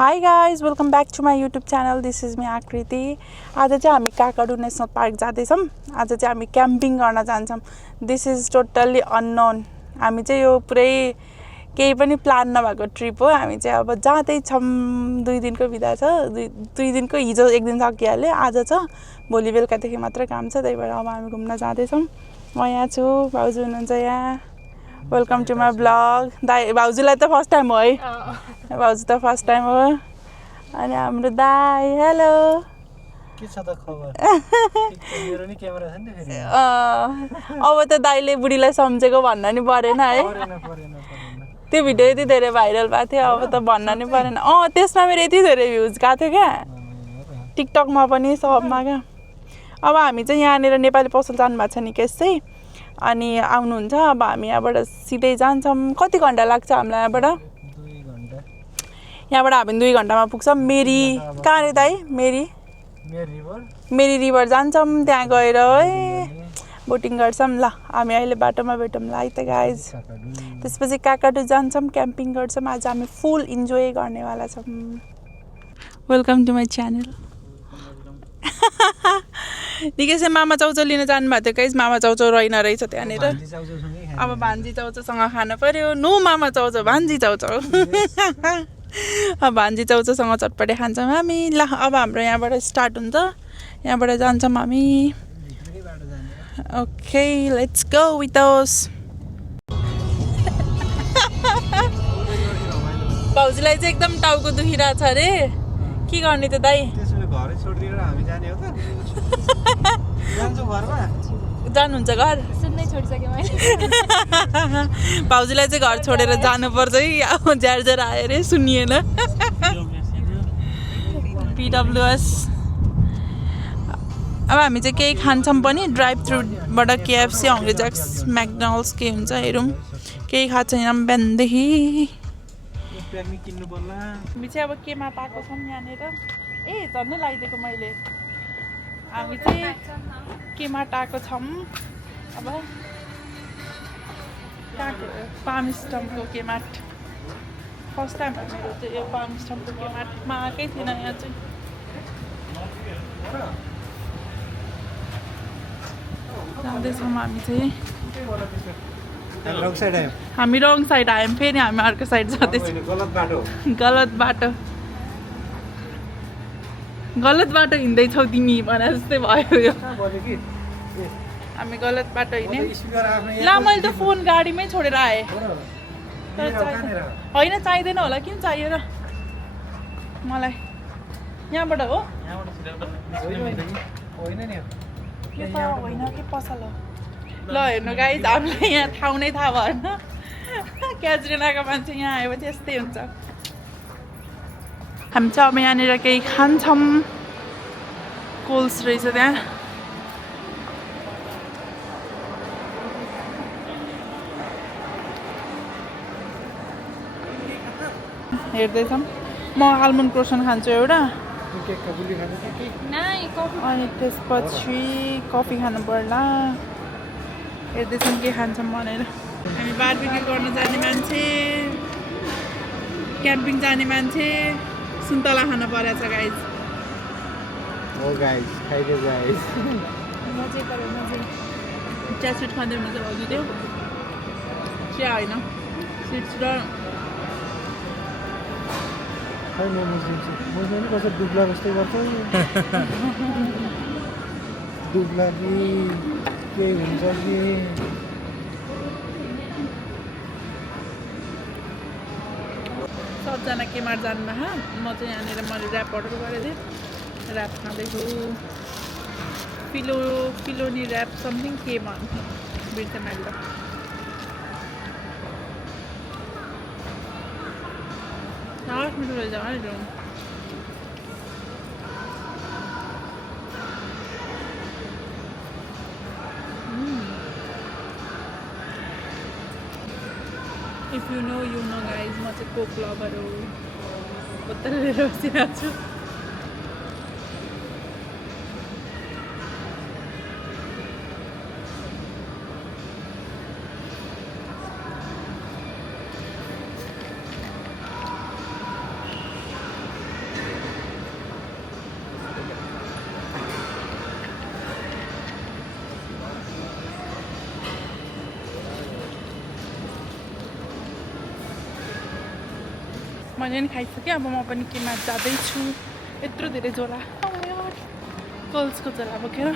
Hi guys, welcome back to my YouTube channel. This is me Akriti. आज चाहिँ हामी काकाडु national park जाँदैछौँ. आज चाहिँ हामी क्याम्पिङ गर्न जान्छौँ. This is totally unknown. हामी चाहिँ यो पुरै केही पनि प्लान नभएको ट्रिप हो. हामी चाहिँ अब जाँदैछौँ. 2 दिनको बिदा छ. 2 दिनको हिजो एक दिन सकिहाल्यो. आज छ. भोलि बेलुकादेखि मात्र काम छ. त्यही भएर अब हामी घुम्न जाँदैछौँ. म यहाँ छु. भाउजू हुनुहुन्छ यहाँ. Welcome to my blog. दाइ भाउजूलाई त फर्स्ट टाइम हो है. भाउजू त फर्स्ट टाइम हो. अनि हाम्रो दाइ हेलो. के छ त खबर? मेरो नि क्यामेरा छ नि फेरि. अब त दाइले बुढीलाई सम्झेको भन्न नि परेन है. परेन. त्यो भिडियो यति धेरै भाइरल भएको थियो. अब त भन्न नि परेन. त्यसमा मेरो यति धेरै भ्युज गएको थियो क्या. टिकटकमा पनि सबमा क्या. अब हामी चाहिँ यहाँनिर नेपाली पसल जानुभएको छ निकेश चाहिँ. अनि आउनुहुन्छ. अब हामी यहाँबाट सिधै जान्छौँ. कति घन्टा लाग्छ हामीलाई यहाँबाट? 2 घन्टा. यहाँबाट हामी 2 घन्टामा पुग्छौँ. मेरी कहाँ रे दाइ? मेरी रिभर जान्छौँ. त्यहाँ गएर है बोटिङ गर्छौँ. ल हामी अहिले बाटोमा भेटौँ ल है त गाइज. त्यसपछि काकाडु जान्छौँ. क्याम्पिङ गर्छौँ. आज हामी फुल इन्जोय गर्नेवाला छौँ. Welcome to my channel. निकै मामा चाउचाउ लिन जानुभएको थियो गाइज. मामा चाउचाउ रहेन रहेछ त्यहाँनिर. अब भान्जी चाउचाउसँग खानु पर्यो. नो मामा चाउचाउ, भान्जी चाउचाउ. अब भान्जी चाउचाउसँग चटपटे खान्छौँ हामी. ल अब हाम्रो यहाँबाट स्टार्ट हुन्छ. यहाँबाट जान्छौँ हामी. Okay let's go with us. भाउजूलाई चाहिँ एकदम टाउको दुखिरहेछ अरे. के गर्ने त दाइ? घरै छोडिदिएर हामी जाने हो त? जान्छु घरमा. जानुहुन्छ घर? सुन्नै छोडिसकेँ मैले. भाउजूलाई चाहिँ घर छोडेर जानुपर्छ है. अब झ्यार आयो अरे सुनिएन. PWS. अब हामी चाहिँ केही खान्छौँ पनि. ड्राइभ थ्रुबाट KFC, हङ्ग्री ज्याक्स, म्याकडोनल्ड्स के हुन्छ हेरौँ. केही खाएको छैनौँ बिहानदेखि. हामी चाहिँ अब केमा पाएको छौँ यहाँनिर. झन्नै लगाइदिएको मैले. हामी चाहिँ केमा टाएको छौँ. अब पाम स्टम्पको केमाट. फर्स्ट टाइम हो मेरो चाहिँ यो पाम स्टम्पको केमाटमा आएकै थिएन यहाँ चाहिँ. जाँदैछौँ हामी चाहिँ. हामी रङ साइड आयौँ. फेरि हामी अर्को साइड जाँदैछौँ. गलत बाटो हिँड्दैछौ तिमी भने जस्तै भयो यो. हामी गलत बाटो हिँड्यौँ. ल मैले त फोन गाडीमै छोडेर आएँ. होइन चाहिँदैन होला. किन चाहियो र मलाई? यहाँबाट हो? यो त होइन के पसल हो. ल हेर्नु गाइज हामीलाई यहाँ ठाउँ नै थाहा भएन. क्याजरेनाको मान्छे यहाँ आएपछि यस्तै हुन्छ. हामी चाहिँ अब यहाँनिर केही खान्छौँ. कोल्स रहेछ त्यहाँ. हेर्दैछौँ. म आलमन्ड क्रोसन खान्छु एउटा. अनि त्यसपछि कफी खानु पर्ला. हेर्दैछौँ के खान्छौँ भनेर. हामी बारबिक्यु गर्न जाने मान्छे, क्याम्पिङ जाने मान्छे, सुन्तला खान परेको छ गाइज. चिया स्विट खाँदै हुनुहुन्छ भाउजू त्यो? चिया होइन स्विट्स र डुब्ला जस्तै गर्छ. डुब्ला कि केही हुन्छ कि. सबजना केमार जानुभयो. म चाहिँ यहाँनिर मैले ऱ्याप अर्डर गरेको थिएँ. ऱ्याप खाँदैछु. फिलोनी ऱ्याप समथिङ केमा बिर्सेँ मैले त. मिठो रहेछ है त्यो. If you know you know guys. म चाहिँ कोक लभर हो. बोतल लिएर बसिरहेको छु. मैले पनि खाइसकेँ अब म पनि केमा जाँदैछु यत्रो धेरै झोला गर्ल्सको झोला बोकेर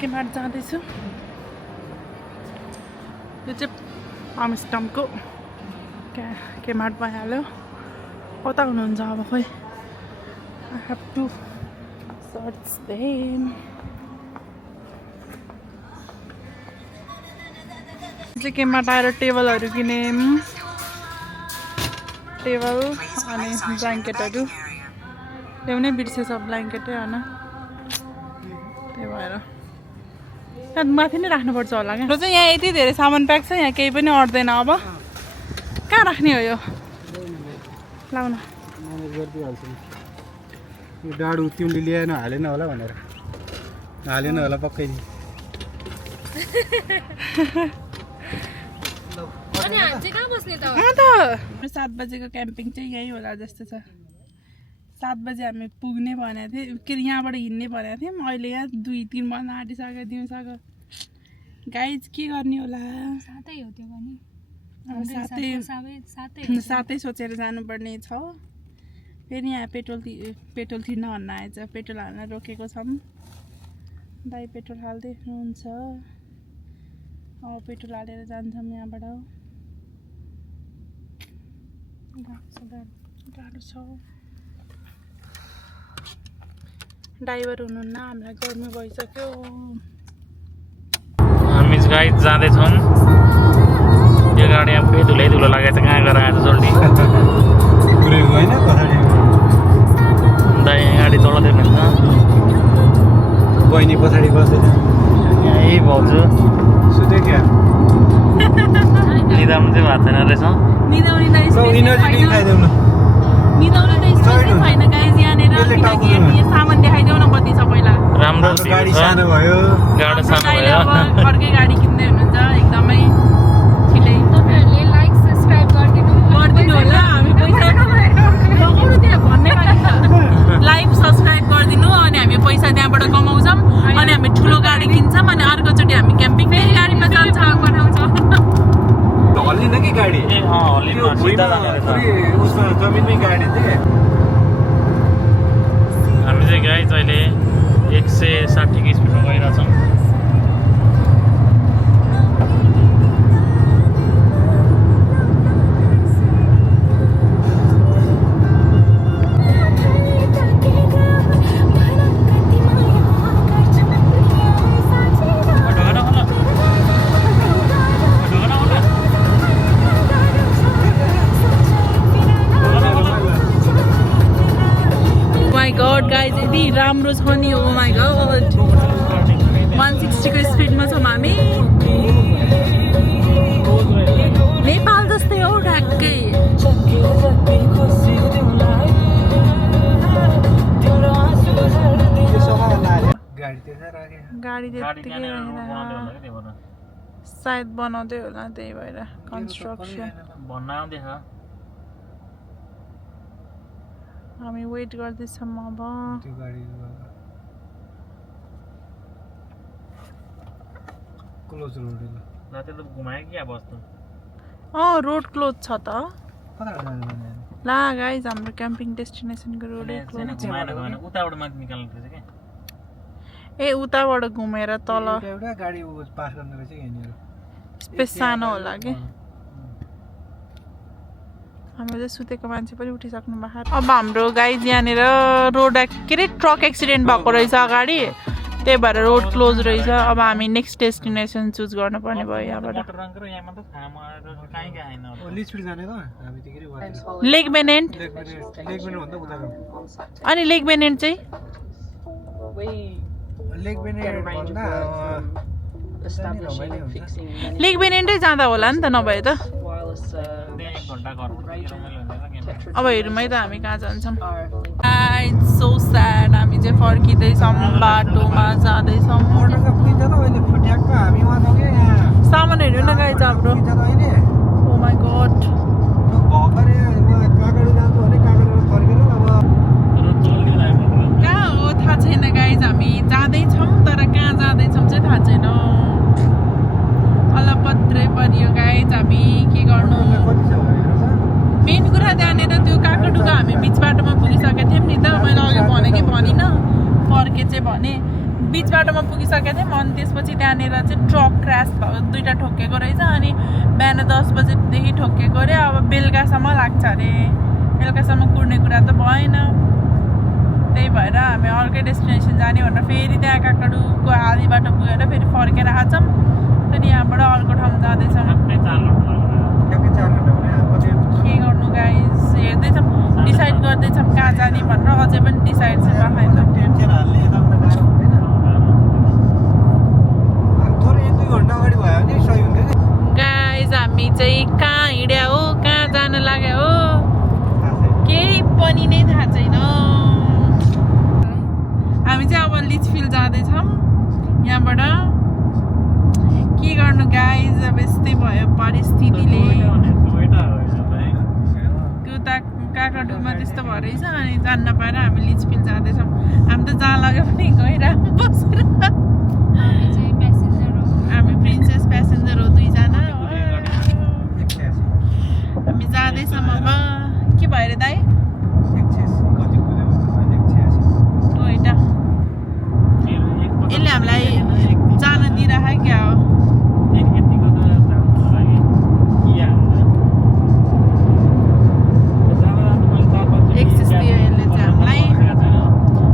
केमार जाँदैछु यो चाहिँ आमस्टमको केमार भइहाल्यो कता हुनुहुन्छ अब खोइ I have to search them चाहिँ केमार आएर टेबलहरू किनेँ टेबल अनि ब्ल्याङ्केटहरू ल्याउनै बिर्सेछ ब्ल्याङ्केटै होइन त्यही भएर त्यहाँ माथि नै राख्नुपर्छ होला क्या र चाहिँ यहाँ यति धेरै सामान प्याक छ यहाँ केही पनि अट्दैन अब कहाँ राख्ने हो यो लाउन डाडु तिमीले ल्याएन हालेन होला भनेर हालेन होला पक्कै नि अनि हामी चाहिँ कहाँ बस्ने त 7 बजेको क्याम्पिङ चाहिँ यही होला जस्तो छ 7 बजे हामी पुग्ने भनेको थियौँ के अरे यहाँबाट हिँड्ने भनेको थियौँ अहिले यहाँ 2-3 बज्न आँटिसक्यो दिउँसको गाइज के गर्ने होला सातै हो त्यो पनि सातै सोचेर जानुपर्ने छ फेरि यहाँ पेट्रोल थिर्न भन्न आएछ पेट्रोल हाल्न रोकेको छौँ दाइ पेट्रोल हाल्दै हुनुहुन्छ अब पेट्रोल हालेर जान्छौँ यहाँबाट गाह्रो छ ड्राइभर हुनुहुन्न हामीलाई गर्मी भइसक्यो हामी गाई जाँदैछौँ यो गाडी यहाँ फेरि धुलै धुलो लागेको छ कहाँ गएर आएर जल्दी दाइ यहाँ गाडी चलाउँदै हुनुहुन्छ बहिनी पछाडि बस्दैन यही भाउजू सुत्यो क्या निदाउनु चाहिँ भएको छैन रहेछ निदाउनु त स्पेस छैन गाइज यहाँनिर किनकि यहाँ सामान देखाइदेऊ न कति छ पहिला राम्रो गाडी सानो भयो गाडी सानो अहिले भयो अब अर्कै गाडी किन्दै हुनुहुन्छ एकदमै छिटै तपाईँहरूले लाइक सब्सक्राइब गरिदिनु होला हामी पैसा लगाउनु त्यहाँ भन्ने लाइभ सब्सक्राइब गरिदिनु अनि हामी पैसा त्यहाँबाट कमाउँछौँ अनि हामी ठुलो गाडी किन्छौँ अनि अर्कोचोटि हामी क्याम्पिङ फेरि गाडीमा जान्छ बनाउँछौँ हल्लिन कि गाडी ए हल्लिनु सिधा जाने रहेछ उसमा जमिनमै गाडी थिएँ हामी चाहिँ गाई अहिले 160 को स्पिडमा गइरहेछौँ राम्रो छ नि ओ माई गॉड 160 को स्पिडमा छौँ हामी नेपाल जस्तै हो ढ्याक्कै गाडी त्यतिकै सायद बनाउँदै होला त्यही भएर कन्स्ट्रक्सन भन्न आउँदैछ हामी वेट गर्दैछौँ अब क्लोज रोड घुमायो कि अब रोड क्लोज छ त ला गाइज हाम्रो क्याम्पिङ डेस्टिनेसनको रोडै क्लोज छ उताबाट माथि निकाल्नु थिएछ क्या ए उताबाट घुमेर तल एउटा गाडी पास गर्ने रहेछ यहाँनिर स्पेस सानो होला कि हाम्रो चाहिँ सुतेको मान्छे पनि उठिसक्नु भएको अब हाम्रो गाइज यहाँनिर रोड के अरे ट्रक एक्सिडेन्ट भएको रहेछ अगाडि त्यही भएर रोड क्लोज रहेछ अब हामी नेक्स्ट डेस्टिनेसन चुज गर्नुपर्ने भयो यहाँबाट लेक बेनेन्ट अनि लेक बेनेन्ट चाहिँ लेक बेनेन्टै जाँदा होला नि त नभए त अब हेरौँ है त हामी कहाँ जान्छौँ सो स्याड हामी चाहिँ फर्किँदैछौँ बाटोमा जाँदैछौँ सामान हेर्नु न गाइज हाम्रो ओ माई गॉड कहाँ हो थाहा छैन गाइज हामी जाँदैछौँ तर कहाँ जाँदैछौँ चाहिँ थाहा छैन अलपत्रै परियो गाइज हामी के गर्नु मेन कुरा त्यहाँनिर त्यो भने बिच बाटोमा पुगिसकेको थियौँ अनि त्यसपछि त्यहाँनिर चाहिँ ट्रक क्रास भयो 2टा ठोकेको रहेछ अनि बिहान 10 बजेदेखि ठोकेको अरे अब बेलुकासम्म लाग्छ अरे बेलुकासम्म कुर्ने कुरा त भएन त्यही भएर हामी अर्कै डेस्टिनेसन जाने भनेर फेरि त्यहाँ काकडुको आधी बाटो पुगेर फेरि फर्केर आछौँ फेरि यहाँबाट अर्को ठाउँ जाँदैछौँ के गर्नु गाइस हेर्दैछौँ डिसाइड गर्दैछौँ कहाँ जाने भनेर अझै पनि डिसाइड चाहिँ भएन गाइस हामी चाहिँ कहाँ हिँड्या हो कहाँ जान लाग्यो हो केही पनि नै थाहा छैन हामी चाहिँ अब लिचफिल जाँदैछौँ यहाँबाट के गर्नु गाइस अब यस्तै भयो परिस्थितिले उता काठमाडौँमा त्यस्तो भयो रहेछ अनि जान्न पाएर हामी लिचफिल जाँदैछौँ हामी त जहाँ लग्यो पनि गएर बसेर हामी चाहिँ प्यासेन्जर हो हामी प्रिन्सेस प्यासेन्जर हो 2 जना हामी जाँदैछौँ अब के भयो अरे दाइ यसले हामीलाई जान दिइराख क्या हो एक्सेस दियो यसले चाहिँ हामीलाई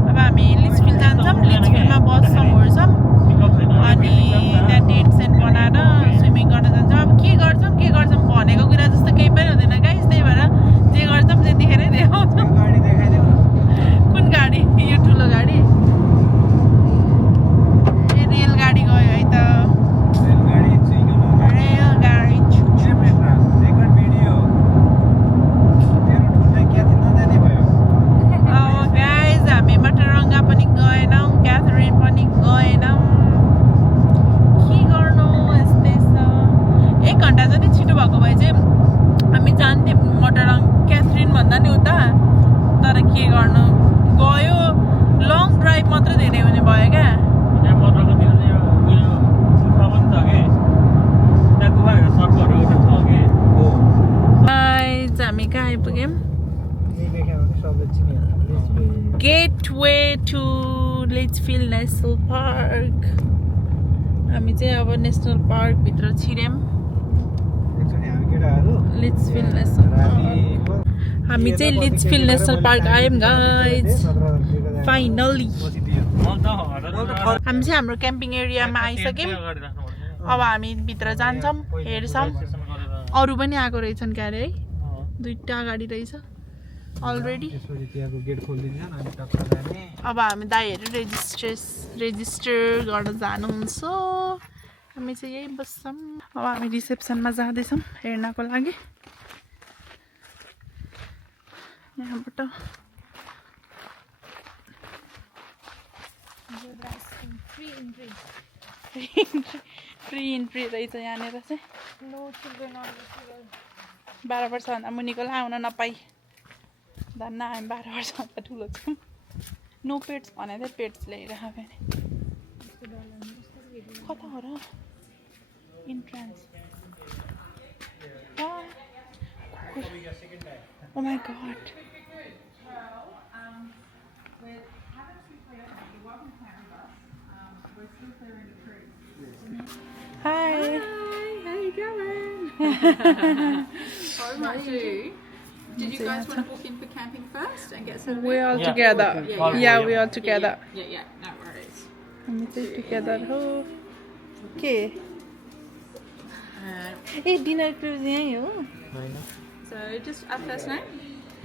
अब हामी लिचफिल जान्छौँ लिचफिलमा बस्छौँ ओर्छौँ अनि त्यहाँ टेन्ट सेन्ट बनाएर स्विमिङ गर्न जान्छौँ अब के गर्छौँ भनेको कुरा जस्तो केही पनि हुँदैन गाइस त्यही भएर जे गर्छौँ त्यतिखेरै देखाउँछौँ कुन गाडी यो ठुलो गाडी ए रेलगाडी गयो है त रेलगाडी अब गाइस हामी मटरङ्गा पनि गएनौँ क्याथरिन पनि गएनौँ के गर्नु यस्तै छ 1 घन्टा जति छिटो भएको भए चाहिँ हामी जान्थ्यौँ क्याथरिन भन्दा नि उता तर के गर्नु गयो लङ ड्राइभ मात्रै धेरै हुने भयो क्या हामी कहाँ आइपुग्यौँ गेटवे टु लिचफिल नेसनल पार्क हामी चाहिँ अब नेसनल पार्कभित्र छिर्यौँ लिचफिल नेसनल पार्क हामी चाहिँ लिचफिल नेसनल पार्क आयौँ गाइज फाइनली हामी चाहिँ हाम्रो क्याम्पिङ एरियामा आइसक्यौँ अब हामी भित्र जान्छौँ हेर्छौँ अरू पनि आएको रहेछन् क्या अरे है 2टा गाडी रहेछ अलरेडी अब हामी दाइहरू रेजिस्टर गर्न जानुहुन्छ हामी चाहिँ यही बस्छौँ अब हामी रिसेप्सनमा जाँदैछौँ हेर्नको लागि यहाँबाट फ्री इन्ट्री रहेछ यहाँनिर चाहिँ 12 वर्षभन्दा मुनिकोलाई आउन नपाई धन्न हामी 12 वर्षभन्दा ठुलो छौँ नो पेट्स भनेको थियो पेट्स ल्याइरह भने कता हो र entrance oh my god Hi. How you going? How much you? Did you guys want to book in for camping first and get settled? We all Yeah. together. Yeah, we all together. Yeah, no worries. हामी चाहिँ together हो के ए dinner cruise यही हो So just our first name,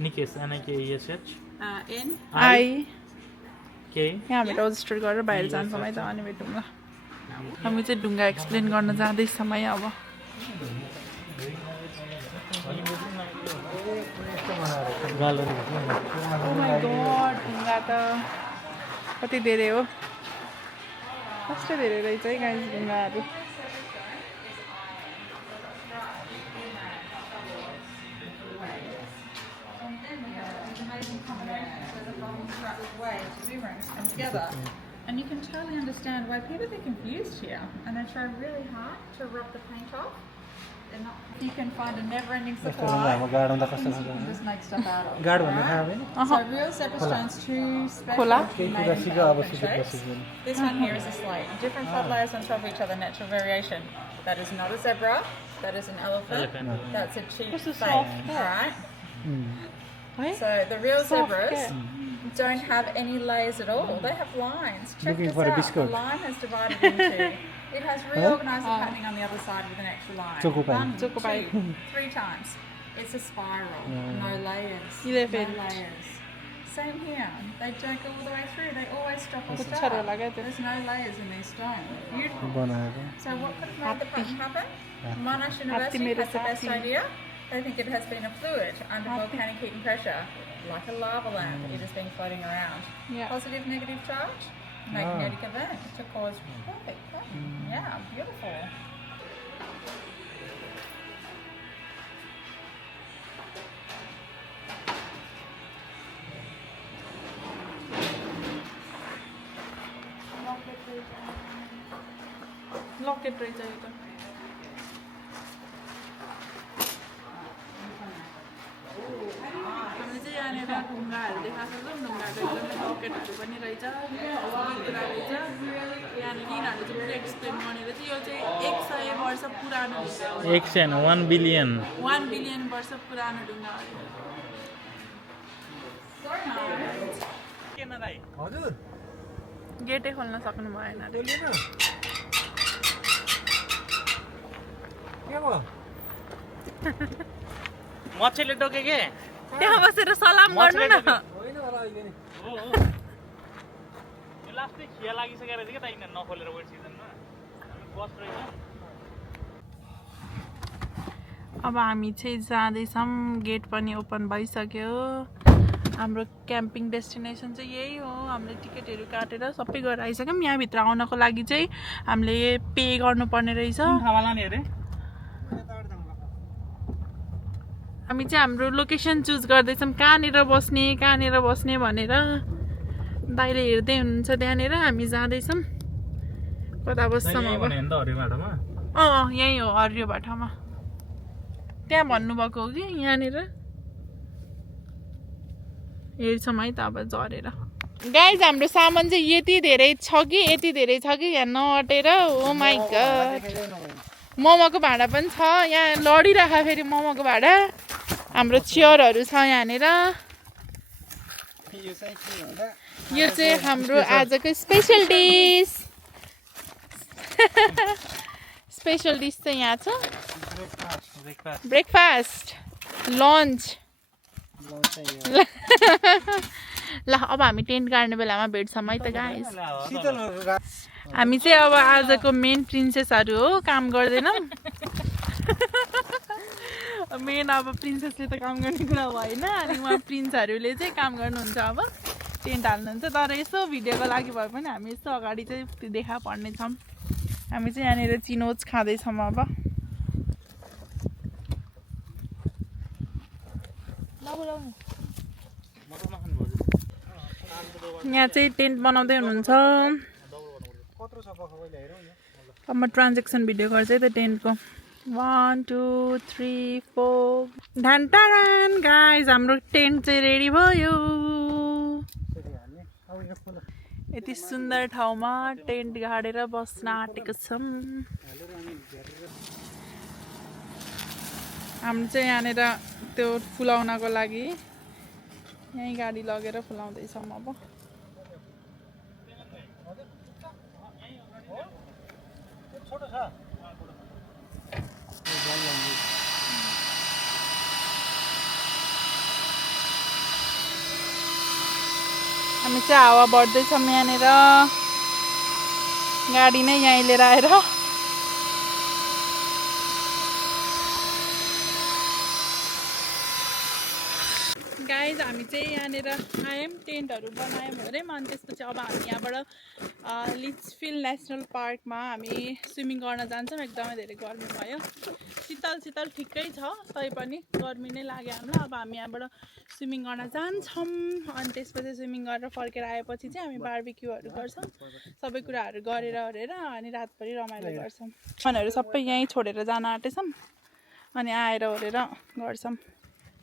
Nikesh NIKESH N. I के यहाँ हामी register गरेर बाहिर जान्छौँ है त अनि भेटौँ ल हामी चाहिँ ढुङ्गा एक्सप्लेन गर्न जाँदैछौँ है अब Oh my god, ढुङ्गा त कति धेरै हो कस्तो धेरै रहेछ है गाइस ढुङ्गाहरू Together. And you can totally understand why people get confused here and they try really hard to rub the paint off. You can find a never-ending यस्तो supply. हाम्रो गाड हुँदा कस्तो You can just make stuff out of. गाड भन्ने थाहा होइन So real zebra stones, too special Khola. to be केही made कुरा in सिक अब different सिकेर shapes. सिक्दैन This one here is a slate. Different flood layers on top of each other, natural variation. That is not a zebra. That is an elephant. That's a cheap fake. Alright? So the real zebras don't have any layers at all. They have lines. Check Looking this for a out. The biscuit. line has divided into. It has reorganized patterning on the other side with an extra line. Choco pie. 1, Choco pie. 2, 3 times. It's a spiral. No layers. 11. No layers. Same here. They don't go all the way through. They always stop or Kuchara start. laga त्यो. There's no layers in these stones. Beautiful. बनाएको So what could have made the pattern happen? Monash Happy University made has a the best happy. idea. They think it has been a fluid under volcanic heat and pressure, like a lava lamp. It has been floating around. Yeah. Positive, negative charge, magnetic event to cause perfect pattern. Yeah, beautiful. Locket रहेछ यो त हामीले चाहिँ यहाँनिर ढुङ्गाहरू देखाएको छौँ ढुङ्गाको एकदमै लकेटहरू पनि रहेछ सबै कुरा रहेछ यहाँनिर यिनीहरूले चाहिँ पुरा एक्सप्लेन गरेर चाहिँ यो चाहिँ 100 वर्ष पुरानो ढुङ्गा हो 1 बिलियन 1 बिलियन वर्ष पुरानो ढुङ्गा हो हजुर गेटै खोल्न सक्नु भएन अरे बोलिएन के भयो मच्छरले टोके के त्यहाँ बसेर सलाम गर्नु न होइन होला अहिले नि यो लास्टै खिया लागिसकेर चाहिँ के त यिनीहरू नखोलेर वेट सिजनमा बस रहेछ अब हामी चाहिँ जाँदैछौँ गेट पनि ओपन भइसक्यो हाम्रो क्याम्पिङ डेस्टिनेसन चाहिँ यही हो हामीले टिकटहरू काटेर सबै गरेर आइसक्यौँ यहाँभित्र आउनको लागि चाहिँ हामीले पे गर्नुपर्ने रहेछ ठाउँमा लाने अरे हामी चाहिँ हाम्रो लोकेसन चुज गर्दैछौँ कहाँनिर बस्ने भनेर दाइले हेर्दै हुनुहुन्छ त्यहाँनिर हामी जाँदैछौँ कता बस्छौँ अब भने त हरियो बाटोमा यहीँ हो हरियो बाटामा त्यहाँ भन्नुभएको हो कि यहाँनिर हेर्छौँ है त अब झरेर गाइज हाम्रो सामान चाहिँ यति धेरै छ कि यहाँ नअटेर ओ माइ गड मोमोको भाँडा पनि छ यहाँ लडिराख फेरि मोमोको भाँडा हाम्रो चियरहरू छ यहाँनिर यो चाहिँ हाम्रो आजको स्पेसल डिस चाहिँ यहाँ छ ब्रेकफास्ट लन्च ल अब हामी टेन्ट गाड्ने बेलामा भेट्छौँ है त गाइस हामी चाहिँ अब आजको मेन प्रिन्सेसहरू हो काम गर्दैनौँ मेन अब प्रिन्सेसले त काम गर्ने कुरा भएन अनि उहाँ प्रिन्सहरूले चाहिँ काम गर्नुहुन्छ अब टेन्ट हाल्नुहुन्छ तर यसो भिडियोको लागि भए पनि हामी यसो अगाडि चाहिँ देखा पर्नेछौँ हामी चाहिँ यहाँनिर चिनोज खाँदैछौँ अब यहाँ चाहिँ टेन्ट बनाउँदै हुनुहुन्छ अब म ट्रान्जेक्सन भिडियो गर्छु है त टेन्टको 1 2 3 4 ढान्टारान गाइज हाम्रो टेन्ट चाहिँ रेडी भयो यति सुन्दर ठाउँमा टेन्ट गाडेर बस्न आँटेको छौँ हामी चाहिँ यहाँनिर त्यो फुलाउनको लागि यहीँ गाडी लगेर फुलाउँदैछौँ अब हामी चाहिँ हावा बढ्दैछौँ यहाँनिर गाडी नै यहीँ लिएर आएर गाइज हामी चाहिँ यहाँनिर आयौँ टेन्टहरू बनायौँ अरे अनि त्यसपछि अब हामी यहाँबाट लिचफिल्ड नेसनल पार्कमा हामी स्विमिङ गर्न जान्छौँ एकदमै धेरै गर्मी भयो शीतल ठिकै छ तैपनि गर्मी नै लाग्यो हामीलाई अब हामी यहाँबाट स्विमिङ गर्न जान्छौँ अनि त्यसपछि स्विमिङ गरेर फर्केर आएपछि चाहिँ हामी बार्बिक्यूहरू गर्छौँ सबै कुराहरू गरेर अनि रातभरि रमाइलो गर्छौँ सामानहरू सबै यहीँ छोडेर जान आँटेछौँ अनि आएर ओरेर गर्छौँ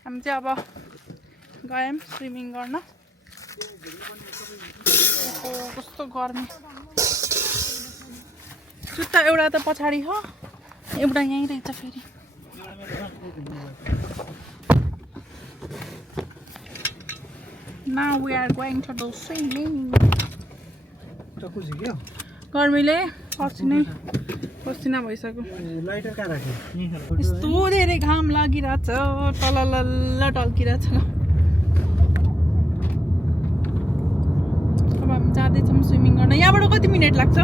हामी चाहिँ अब गयौँ स्विमिङ गर्न कस्तो गर्मी जुत्ता एउटा त पछाडि हो एउटा यहीँ रहेछ फेरि Now we are going to do swimming. गर्मीले पसिना भइसक्यो लाइटर कहाँ राख्यो यस्तो धेरै घाम लागिरहेछ तल लल्ल टल्किरहेछ अब हामी जाँदैछौँ स्विमिङ गर्न यहाँबाट कति मिनट लाग्छ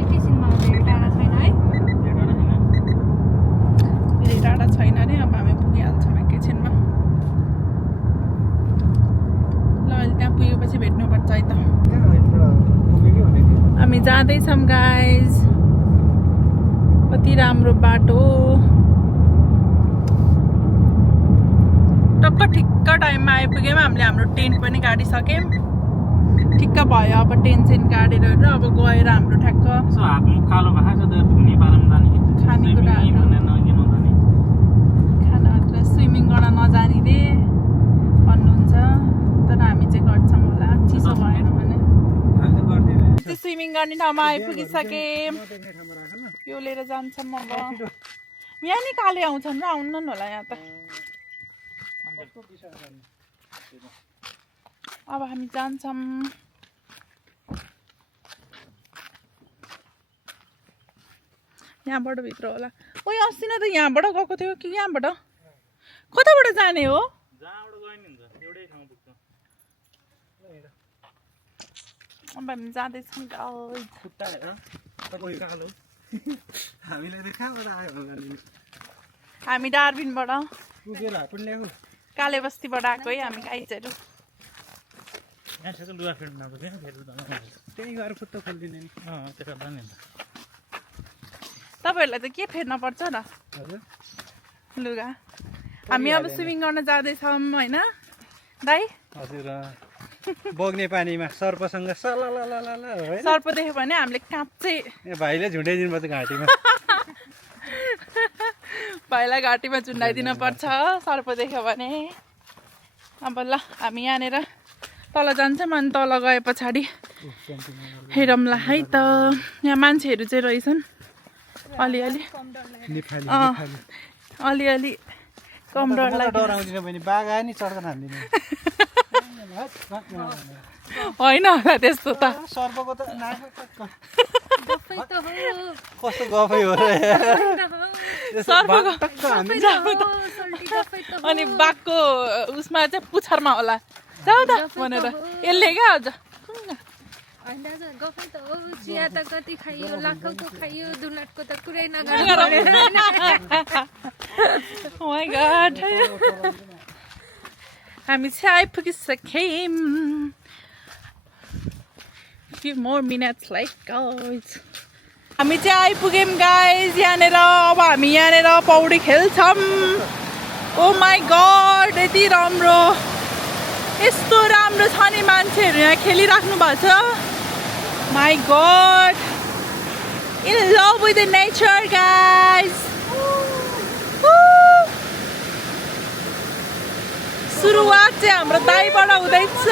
एकैछिनमा धेरै टाढा छैन है धेरै टाढा छैन अरे अब हामी पुगिहाल्छौँ एकैछिनमा ल अहिले त्यहाँ पुगेपछि भेट्नुपर्छ है त हामी जाँदैछौँ गाइज कति राम्रो बाटो टक्क ठिक्क टाइममा आइपुग्यौँ हामीले हाम्रो टेन्ट पनि गाडिसक्यौँ ठिक्क भयो अब टेन्ट सेन्ट गाडेर अब गएर हाम्रो ठ्याक्क सो हात मुख कालो भएको छ धुने पारामा जाने खानेकुराहरू खानाहरू स्विमिङ गर्न नजाने रे भन्नुहुन्छ तर हामी चाहिँ गर्छौँ होला चिसो भएन भने स्विमिङ गर्ने ठाउँमा आइपुगिसकेँ यो लिएर जान्छौँ अब यहाँ नि काले आउँछन् र आउन्न होला यहाँ त अब हामी जान्छौँ यहाँबाट भित्र होला ओइ अस्ति न त यहाँबाट गएको थियो कि यहाँबाट कताबाट जाने हो जहाँबाट गयो नि हुन्छ एउटै ठाउँ पुग्छ अब हामी जाँदैछौँ हामीलाई त कहाँबाट आयो हामी डार्बिनबाट पुगेर पनि ल्याएको काले बस्तीबाट आएको है हामी गाइजहरू यहाँ ठ्याक्क लुगा फेर्नु नएको थियो फेरि त्यहीँ गएर खुट्टा खोलिदिने नि त्यो गर्दा नि हुन्छ तपाईँहरूलाई त के फेर्न पर्छ र हजुर लुगा हामी अब स्विमिङ गर्न जाँदैछौँ होइन दाइ हजुर बग्ने पानीमा सर्पसँग सलललल होइन सर्प देख्यो भने हामीले काँच्चै ए भाइले झुन्डाइदिनु पर्छ घाँटीमा भाइलाई घाँटीमा झुन्डाइदिनु पर्छ सर्प देख्यो भने अब ल हामी यहाँनिर तल जान्छौँ अनि तल गए पछाडि हेरौँला है त यहाँ मान्छेहरू चाहिँ रहेछन् अलिअलि अलिअलि कम डर लाग्छ डराउँदिन भने बाघा नि चढ्दैन हान्दिन होइन होला त्यस्तो त सर्पको त गफै त हो कस्तो गफै हो र सर्पको सल्टी गफै त हो अनि बाघको उसमा चाहिँ पुच्छरमा होला जाऊ त भनेर यसले क्या अझ होइन दाजु गफै त हो चिया त कति खाइयो लाखौँको खाइयो दुनाटको त कुरै नगर्नु Oh my god. हामी चाहिँ आइपुगिसक्यौँ few more minutes like guys हामी चाहिँ आइपुग्यौँ गाइज यहाँनिर अब हामी यहाँनिर पौडी खेल्छौँ ओ माई गड यति राम्रो यस्तो राम्रो छ नि मान्छेहरू यहाँ खेलिराख्नु भएको छ my god in love with the nature guys सुरुवात चाहिँ हाम्रो दाइबाट हुँदैछ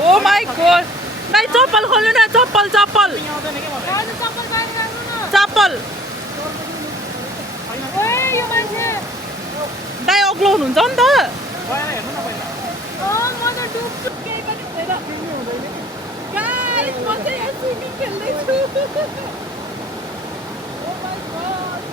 ओ माई गॉड दाइ चप्पल खोल्नु न चप्पल चप्पल चप्पल दाइ अग्लो हुनुहुन्छ नि त म त डुब्छु केही पनि हुँदैन गाइस म चाहिँ यहाँ स्विमिङ खेल्दैछु ओ माई गॉड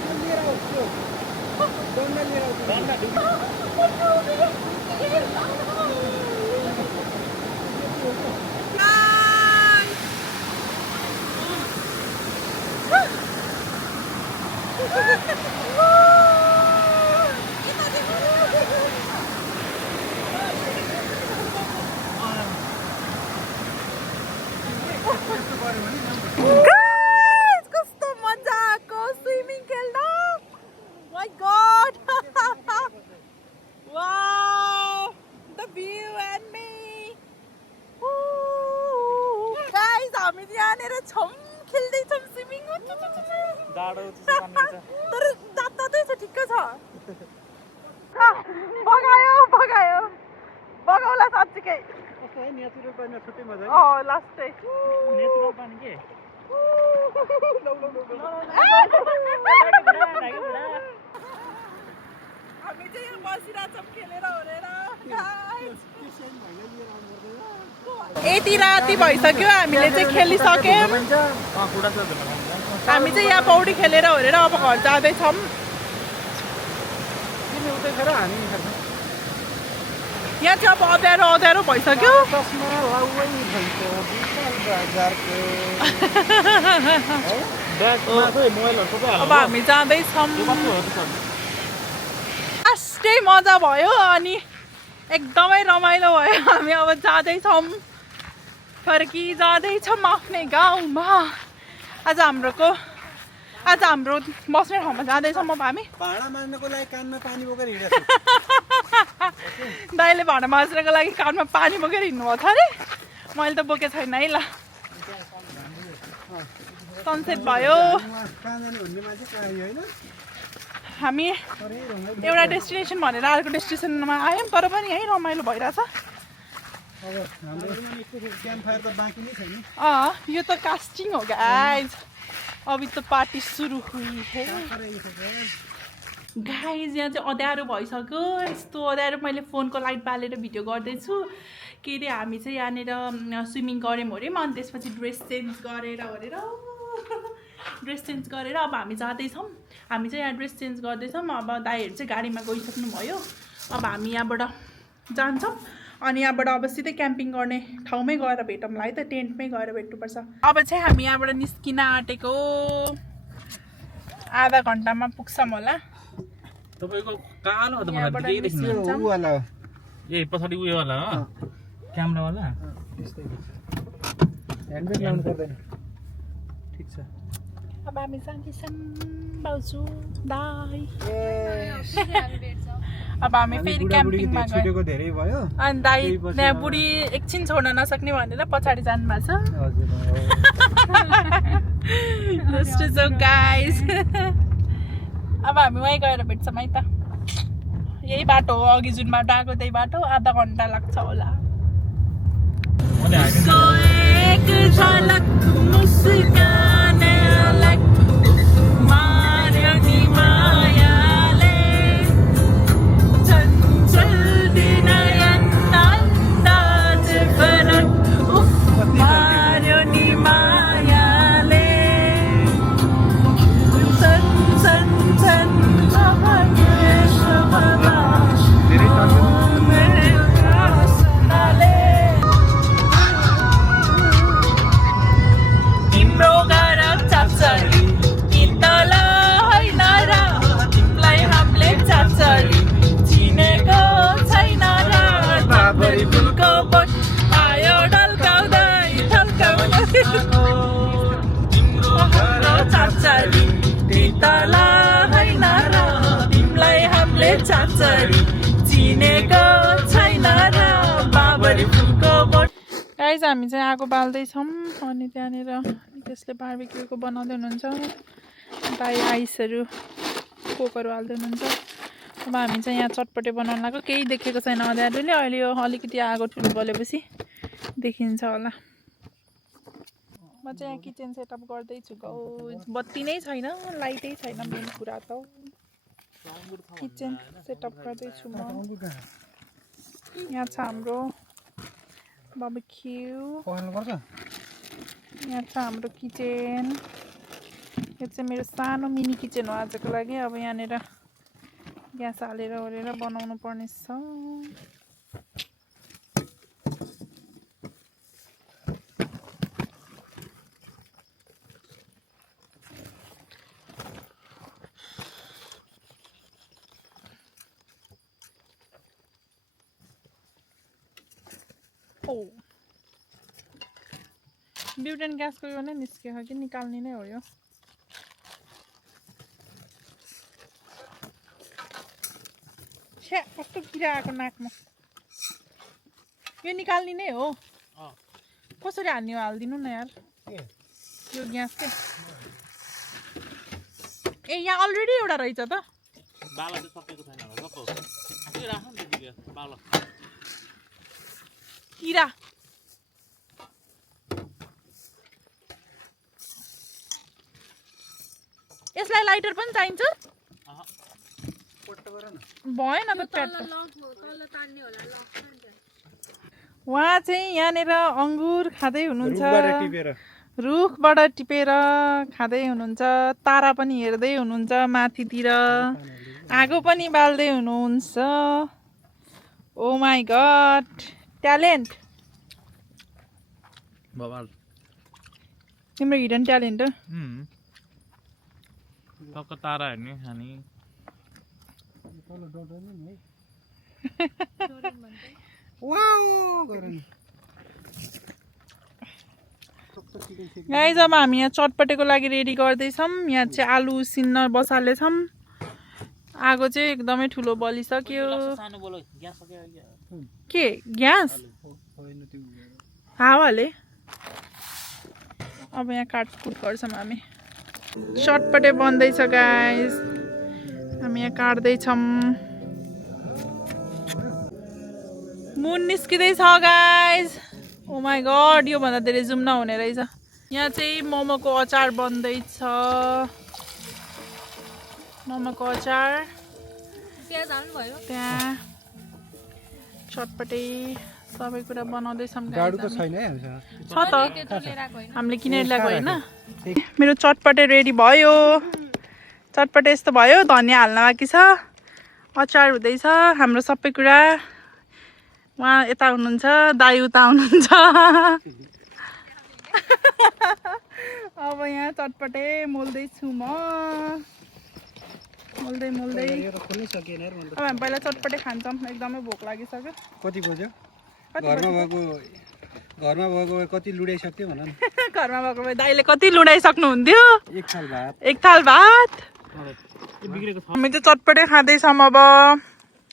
कस्तो मजा आएको स्विमिङ खेल्दा my God wow the view and me guys हामी यहाँनिर छौँ खेल्दैछौँ जाडो चिसो पानी छ तर तातै छ ठिक्क छ बगायो बगायो बगाउला साँच्चीकै कस्तो है नेचुरल पानीमा छुट्टै मजा है लास्टै नेचुरल पानी के हामी चाहिँ यहाँ बसिरहेछौँ खेलेर ओरेर यति राति भइसक्यो हामीले चाहिँ खेलिसक्यौँ हामी चाहिँ यहाँ पौडी खेलेर ओरेर अब घर जाँदैछौँ यहाँ चाहिँ अब अँध्यारो भइसक्यो अब हामी जाँदैछौँ लास्टै मजा भयो अनि एकदमै रमाइलो भयो हामी अब जाँदैछौँ फर्किजाँदैछौँ आफ्नै गाउँमा आज हाम्रो बस्ने ठाउँमा जाँदैछौँ अब हामी भाडा मार्नको लागि कानमा पानी बोकेर हिँडेको दाइले भाँडा माझ्नको लागि कानमा पानी बोकेर हिँड्नुभएको छ अरे मैले त बोकेको छैन है ल सनसेट भयो कहाँ जाने भन्ने मान्छे कहाँ होइन हामी एउटा डेस्टिनेसन भनेर अर्को डेस्टिनेसनमा आयौँ तर पनि यहीँ रमाइलो भइरहेछ अब हाम्रो क्याम्प फायर त बाँकी नै छैन यो त कास्टिङ हो गाइज अभी त पार्टी सुरु हुई है गाइज यहाँ चाहिँ अँध्यारो भइसक्यो यस्तो अँध्यारो मैले फोनको लाइट बालेर भिडियो गर्दैछु के अरे हामी चाहिँ यहाँनिर स्विमिङ गऱ्यौँ अरे अनि त्यसपछि ड्रेस चेन्ज गरेर अब हामी जाँदैछौँ हामी चाहिँ यहाँ ड्रेस चेन्ज गर्दैछौँ अब दाइहरू चाहिँ गाडीमा गइसक्नु भयो अब हामी यहाँबाट जान्छौँ अनि यहाँबाट अब सिधै क्याम्पिङ गर्ने ठाउँमै गएर भेटौँला है त टेन्टमै गएर भेट्नुपर्छ अब चाहिँ हामी यहाँबाट निस्किन आँटेको आधा घन्टामा पुग्छौँ होला तपाईको कालो त मलाई यहाँबाट केही देखिन्न निस्किन्छौँ। ऊ वाला हो ए पछाडि उयो वाला हो क्यामेरा वाला ह्यान्डब्रेक लाउनु पर्दैन ठिक छ अब हामी जाँदैछौँ बाउजू दाइ अब हामी फेरि क्याम्पिङमा गयौँ छुटेको धेरै भयो अनि दाइ त्यहाँ बुढी एकछिन छोड्न नसक्ने भनेर पछाडि जानुभएको छ गाइस अब हामी वहीँ गएर भेट्छौँ है त यही बाटो हो अघि जुन बाटो आएको त्यही बाटो आधा घन्टा लाग्छ होला गाइज हामी चाहिँ आगो बाल्दैछौँ अनि त्यहाँनिर त्यसले बार्बिक्यूको बनाउँदै हुनुहुन्छ दाइ आइसहरू कोकहरू हाल्दै हुनुहुन्छ अब हामी चाहिँ यहाँ चटपटे बनाउन लाग्यो केही देखेको छैन अँध्यारोले अहिले यो अलिकति आगो ठुलो बलेपछि देखिन्छ होला म चाहिँ यहाँ किचन सेटअप गर्दैछु गाउज बत्ती नै छैन लाइटै छैन मेन कुरा त किचन सेटअप गर्दैछु म यहाँ छ हाम्रो बार्बिक्यू यहाँ छ हाम्रो किचन यो चाहिँ मेरो सानो मिनी किचन हो आजको लागि अब यहाँनिर ग्यास हालेर ओरेर बनाउनु पर्ने छ ब्युटेन ग्यासको यो नै निस्केको कि निकाल्ने नै हो यो छ्या कस्तो किरा आएको नाकमा यो निकाल्ने नै हो कसरी हाल्ने हो हालिदिनु न यार यो ग्यास के ए यहाँ अलरेडी एउटा रहेछ त बाला चाहिँ सकेको छैन होला गप्प त्यो राख न त्यतिकै बाला किरा यसलाई लाइटर पनि चाहिन्छ भएन त पेट उहाँ चाहिँ यहाँनिर अङ्गुर खाँदै हुनुहुन्छ रुखबाट टिपेर खाँदै हुनुहुन्छ तारा पनि हेर्दै हुनुहुन्छ माथितिर आगो पनि बाल्दै हुनुहुन्छ ओ माई गड ट्यालेन्ट बबाल तिम्रो हिडन ट्यालेन्ट हो टक्क तारा हेर्ने खाने गाइज अब हामी यहाँ चटपटेको लागि रेडी गर्दैछौँ यहाँ चाहिँ आलु उसिन्न बसाल्दैछौँ आगो चाहिँ एकदमै ठुलो बलिसक्यो के ग्यास हावाले अब यहाँ काटकुट गर्छौँ हामी चटपटे बन्दैछ गाइज हामी यहाँ काट्दैछौँ मुन निस्किँदैछ गाइज ओ माई गड योभन्दा धेरै जुम नहुने रहेछ यहाँ चाहिँ मोमोको अचार बन्दैछ मोमोको अचार प्याज हाल्नु भयो त्यहाँ चटपटे सबै कुरा बनाउँदैछौँ छैन छ त हामीले किनेर ल्याएको होइन मेरो चटपटे रेडी भयो चटपटे यस्तो भयो धनियाँ हाल्न बाँकी छ अचार हुँदैछ हाम्रो सबै कुरा उहाँ यता हुनुहुन्छ दाइ उता हुनुहुन्छ अब यहाँ चटपटे मोल्दैछु म मोल्दै मोल्दै अब हामी पहिला चटपटे खान्छौँ एकदमै भोक लागिसक्यो कति बज्यो घरमा भएको कति लुडाइसक्थ्यो भन न घरमा भएको भए दाइले कति लुडाइसक्नुहुन्थ्यो एक थाल भात हामी चाहिँ चटपटे खाँदैछौँ अब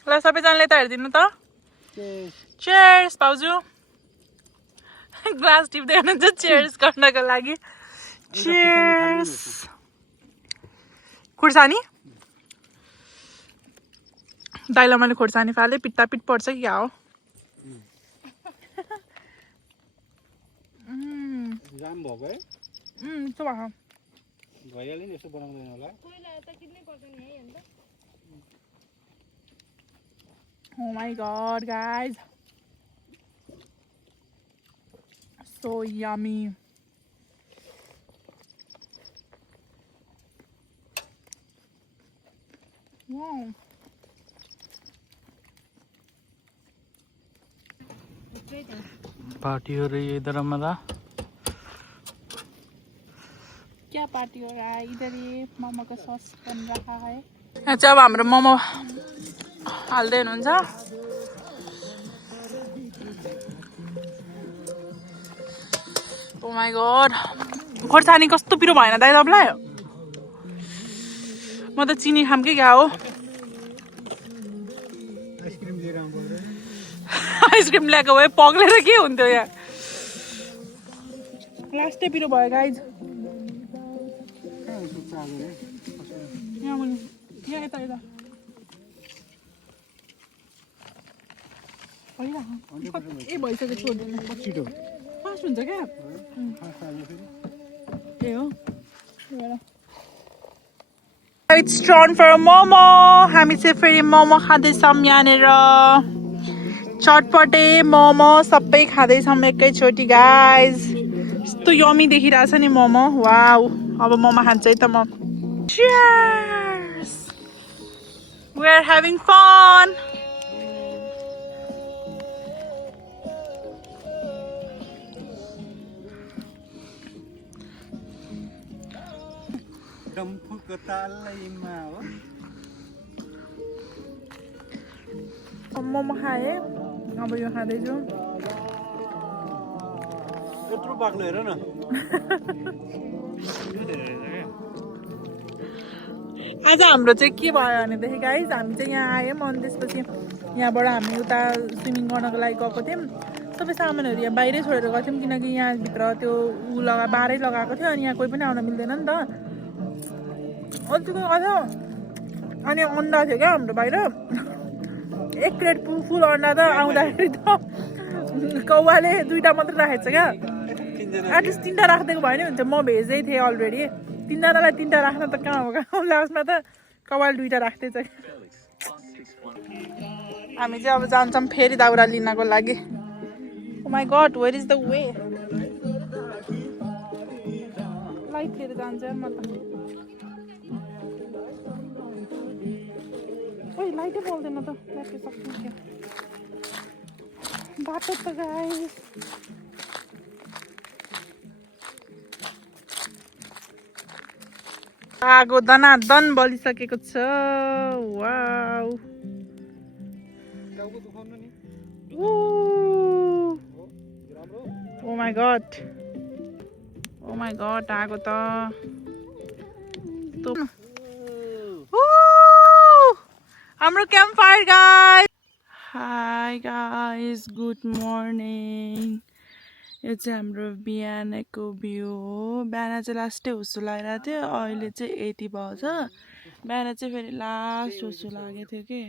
ल सबैजनाले त हेरिदिनु त चेयर्स भाउजू ग्लास टिप्दै हुनुहुन्छ चेयर्स गर्नको लागि चेयर्स खुर्सानी दाइलाई मैले खुर्सानी फालेँ पिट्टा पिट पर्छ कि क्या हो जाम भएको है यस्तो भएको भइहाल्यो नि यसो बनाउँदैन होला Oh my god, guys. So yummy. Wow. Party हो रही है इधर हमारा क्या पार्टी हो रहा है इधर ये मोमो का सॉस बन रहा है यहाँ चाहिँ अब हाम्रो मोमो हाल्दै हुनुहुन्छ ओ माई गॉड खोर्सानी कस्तो पिरो भएन दाइ तपाईँलाई म त चिनी खाम के क्या हो आइसक्रिम ल्याएको भए पग्लेर के हुन्थ्यो यहाँ लास्टै पिरो भयो गाइज यहाँ मुनि यहाँ यता यता ए भइसक्यो छोड्दैन फास्ट हुन्छ क्या ए हो इट्स टर्न फर मोमो हामी चाहिँ फेरि मोमो खाँदैछौँ यहाँनिर चटपटे मोमो सबै खाँदैछौँ एकैचोटि गाइज यस्तो यमी देखिरहेछ नि मोमो वाउ अब मोमो खान्छ है त म Cheers! We're having fun! डम्फुको तालैमा हो मोमो खाएँ अब यो खाँदैछु यत्रो बाक्लो हेर न आज हाम्रो चाहिँ के भयो भनेदेखि गाइज हामी चाहिँ यहाँ आयौँ अनि त्यसपछि यहाँबाट हामी उता स्विमिङ गर्नको लागि गएको थियौँ सबै सामानहरू यहाँ बाहिरै छोडेर गएको थियौँ किनकि यहाँभित्र त्यो बारै लगाएको थियो अनि यहाँ कोही पनि आउन मिल्दैन नि त अस्तिको गर्थ्यो अनि अन्डा थियो क्या हाम्रो बाहिर 1 प्लेट फुल अन्डा त आउँदाखेरि त कौवाले 2टा मात्रै राखेको छ क्या एटलिस्ट 3टा राखिदिएको भयो नि हुन्छ म भेजै थिएँ अलरेडी 3जनालाई 3टा राख्न त कहाँ हो कहाँ लास्टमा त कौवाले 2टा राख्दैछ हामी चाहिँ अब जान्छौँ फेरि दाउरा लिनको लागि oh my god where is the way light लिएर जान्छ म त ओइ लाइटै बोल्दैन त ब्याट्री सक्नु क्या बाटो त गाइस आगो दनादन बलिसकेको छ वाउ ओ माई गड आगो त हाम्रो camp fire guys high guys good morning यो चाहिँ हाम्रो बिहानको भ्यू हो बिहान चाहिँ लास्टै हुस्सु लागिरहेको थियो अहिले चाहिँ यति भएछ बिहान चाहिँ फेरि लास्ट हुस्सु लागेको थियो कि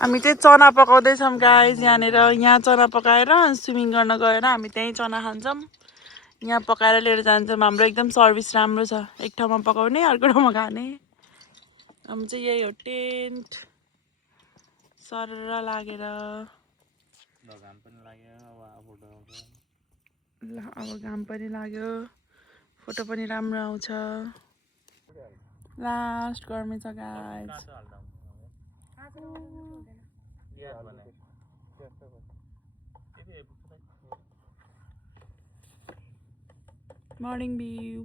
हामी चाहिँ चना पकाउँदैछौँ गाइस यहाँनिर यहाँ चना पकाएर स्विमिङ गर्न गएर हामी त्यहीँ चना खान्छौँ यहाँ पकाएर लिएर जान्छौँ हाम्रो एकदम सर्भिस राम्रो छ एक ठाउँमा पकाउने अर्को ठाउँमा खाने हामी चाहिँ यही हो टेन्ट सरर लागेर ल अब घाम पनि लाग्यो फोटो पनि राम्रो आउँछ लास्ट गर्मी छ गाइस मर्निङ भ्यू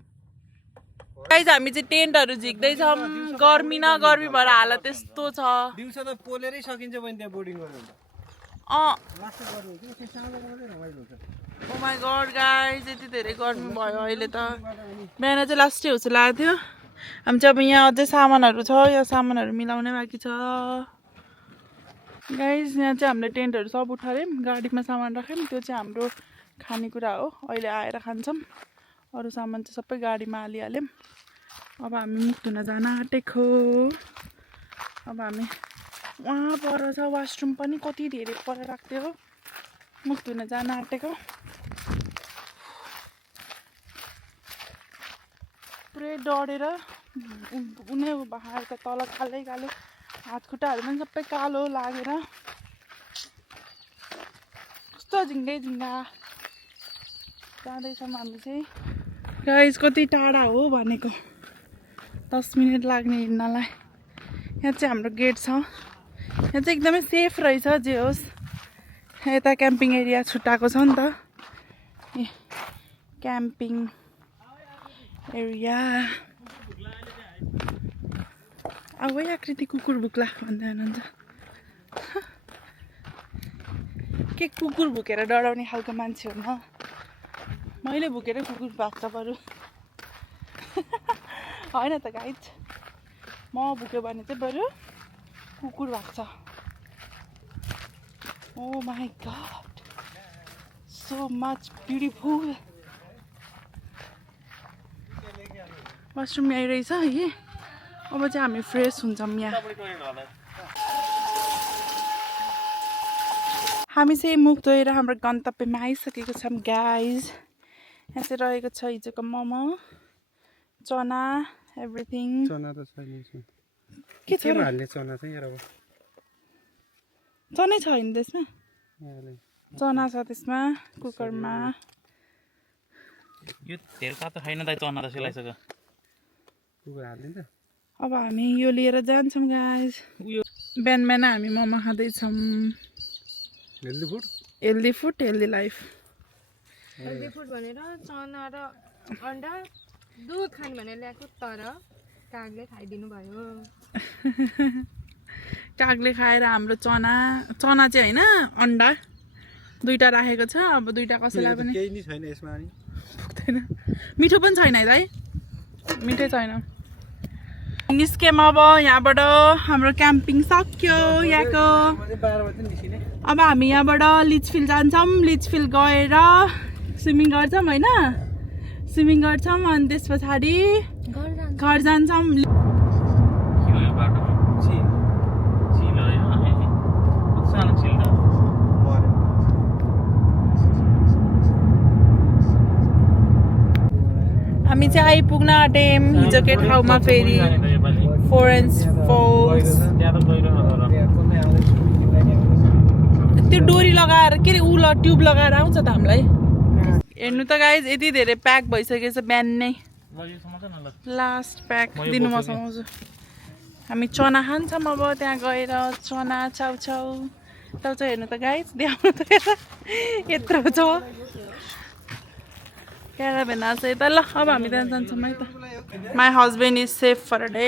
गाइस हामी चाहिँ टेन्टहरू झिक्दैछौँ गर्मी न गर्मी भएर हालत त्यस्तो छ दिउँसो त पोलेरै सकिन्छ भने त्यहाँ बोर्डिङ गर्नु ओ माई गड गाइस यति धेरै गर्मी भयो अहिले त बिहान चाहिँ लास्टै हुस्सु लागेको थियो हामी चाहिँ अब यहाँ अझै सामानहरू छ यहाँ सामानहरू मिलाउनै बाँकी छ गाइस यहाँ चाहिँ हामीले टेन्टहरू सब उठाल्यौँ गाडीमा सामान राख्यौँ त्यो चाहिँ हाम्रो खानेकुरा हो अहिले आएर खान्छौँ अरू सामान चाहिँ सबै गाडीमा हालिहाल्यौँ अब हामी मुख धुन जान आँटेको अब हामी वहाँ पर छ वासरुम पनि कति धेरै पर राख्थ्यो हो मुख धुन जान आँटेको पुरै डढेर उनी बाहिर त तल कालै कालो हात खुट्टाहरू पनि सबै कालो लागेर कस्तो झिङ्गै झिङ्गा जाँदैछौँ हामी चाहिँ गाइस कति टाढा हो भनेको 10 मिनट लाग्ने हिँड्नलाई यहाँ चाहिँ हाम्रो गेट छ यहाँ चाहिँ एकदमै सेफ रहेछ जे होस् यता क्याम्पिङ एरिया छुट्टाएको छ नि त क्याम्पिङ एरिया अब आकृति कुकुर भुक्ला भन्दै हुनुहुन्छ के कुकुर भुकेर डराउने खालको मान्छे हो न मैले भुकेरै कुकुर भाग्छ बरु होइन त गाइज म भुक्यो भने चाहिँ बरु कुकुर भाग्छ oh my god so much beautiful washroom आइरहेछ है अब चाहिँ हामी फ्रेस हुन्छौँ यहाँ हामी चाहिँ मुख धोएर हाम्रो गन्तव्यमा आइसकेको छौँ गाइज यहाँ चाहिँ रहेको छ हिजोको मोमो चना एभ्रिथिङ चना त छैन के छ हाल्ने चना चाहिँ अब चनै छ होइन त्यसमा चना छ त्यसमा कुकरमा यो धेरै त छैन त चना त सिलाइसक्यो कुकुर हाल्दिन्छ अब हामी यो लिएर जान्छौँ गाइज यो बिहान बिहान हामी मोमो खाँदैछौँ healthy food healthy life healthy food भनेर चना र अन्डा दुध खाने भनेर ल्याएको तर कागले खाइदिनु भयो कागले खाएर हाम्रो चना चाहिँ होइन अन्डा 2टा राखेको छ अब 2टा कसैलाई पनि केही नि छैन यसमा अनि पुग्दैन मिठो पनि छैन है दाइ मिठै छैन निस्केम अब यहाँबाट हाम्रो क्याम्पिङ सक्यो यहाँको अब हामी यहाँबाट लिचफिल जान्छौँ लिचफिल गएर स्विमिङ गर्छौँ होइन स्विमिङ गर्छौँ अनि त्यस पछाडि घर जान्छौँ। के हो यो बाटोमा चिल हो यो सानो चिल त हामी चाहिँ आइपुग्न आँट्यौँ हिजोकै ठाउँमा फेरि फोरेन्स फल्स। त्यहाँ त गहिरो नहोला त्यो डोरी लगाएर के अरे उल ट्युब लगाएर आउँछ त हामीलाई। हेर्नु त गाइज यति धेरै प्याक भइसकेछ बिहान नै। लास्ट प्याक दिनु म समाउँछु। हामी चना खान्छौँ अब त्यहाँ गएर चना चाउचाउ चाउचाउ हेर्नु त गाइज देखाउनु त यत्रो छ क्याराभेन छ यता। ल अब हामी त्यहाँ जान्छौँ है त। My husband is safe for day.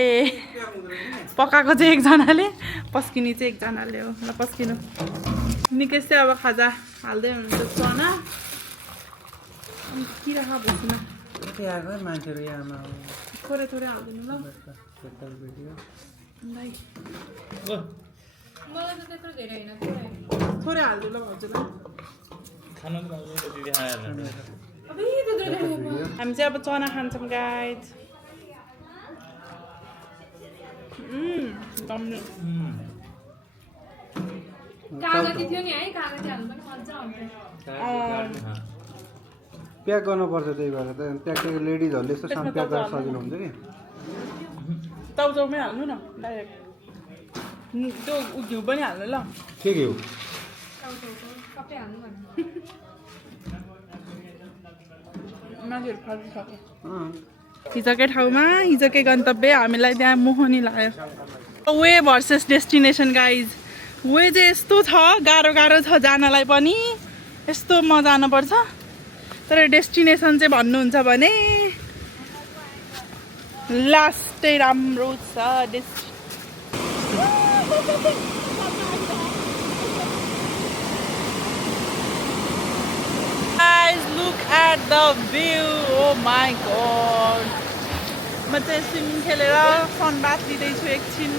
पकाएको चाहिँ एकजनाले पस्किने चाहिँ एकजनाले हो। ल पस्किनु। निकेश चाहिँ अब खाजा हाल्दै हुनुहुन्छ चना अनि किरा खा भुस्नु मान्छेहरू यहाँ थोरै थोरै हालिदिनु ल। मलाई त त्यत्रो धेरै होइन पुरै थोरै हालिदिनु ल भाउजूलाई। खानु त दिदी खाइहाल्नु हामी चाहिँ अब चना खान्छौँ गाइज। कागती थियो नि है कागती हाल्नु पनि मजा आउँथ्यो। प्याक गर्नुपर्छ त्यही भएर त प्याक लेडिजहरूले यस्तो सानो प्याक गरेर सजिलो हुन्छ कि। चाउचाउमै हाल्नु न डाइरेक्ट। त्यो घिउ पनि हाल्नु ल। के हो सबै हाल्नु भन्नु मान्छेहरू फर्किसक्यो। हिजोकै ठाउँमा हिजोकै गन्तव्य हामीलाई त्यहाँ मोहनी लाग्यो। Way versus destination guys. Way चाहिँ यस्तो छ गाह्रो गाह्रो छ जानलाई पनि यस्तो म जानुपर्छ। तर डेस्टिनेसन चाहिँ भन्नुहुन्छ भने लास्टै राम्रो छ। Guys, look at the view. Oh my god. म चाहिँ स्विमिङ खेलेर सनबाथ लिँदैछु एकछिन।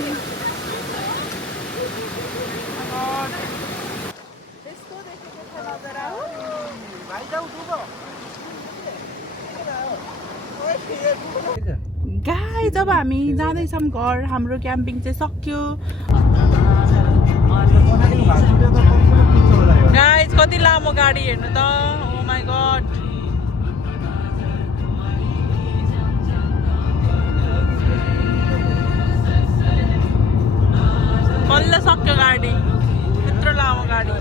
यस्तो देखेको छ नजारा हो। गाइज अब हामी जाँदैछौँ घर। हाम्रो क्याम्पिङ चाहिँ सक्यो। गाइज कति लामो गाडी हेर्नु त। ओ माई गड। बल्ल सक्यो गाडी यत्रो लामो गाडी।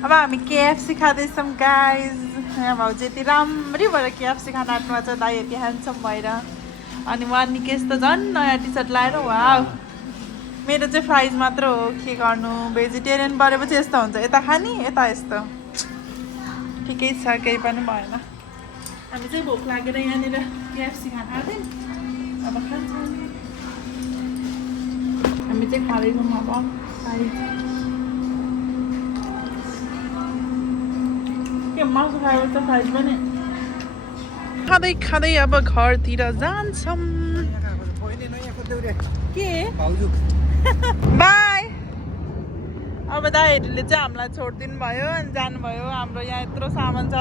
अब हामी केएफसी खाँदैछौँ गाइज। यहाँ भाउजू यति राम्ररी भएर केएफसी खान आँट्नुमा चाहिँ दाइ यति ह्यान्डसम भएर। अनि उहाँ निकेश त झन् नयाँ टी सर्ट लाएर वाउ। मेरो चाहिँ फ्राइज मात्र हो के गर्नु। भेजिटेरियन परेपछि यस्तो हुन्छ यता खाने यता यस्तो ठिकै छ केही पनि भएन। हामी चाहिँ भोक लागेर यहाँनिर केएफसी खान आँट्यौँ। अब खान्छौँ। हामी चाहिँ खाँदैछौँ अब फ्राइज। के मासु खायो त फ्राइज पनि। खाँदै खाँदै अब घरतिर जान्छौँ। के बाई। अब दाइहरूले चाहिँ हामीलाई छोडिदिनु भयो अनि जानुभयो। हाम्रो यहाँ यत्रो सामान छ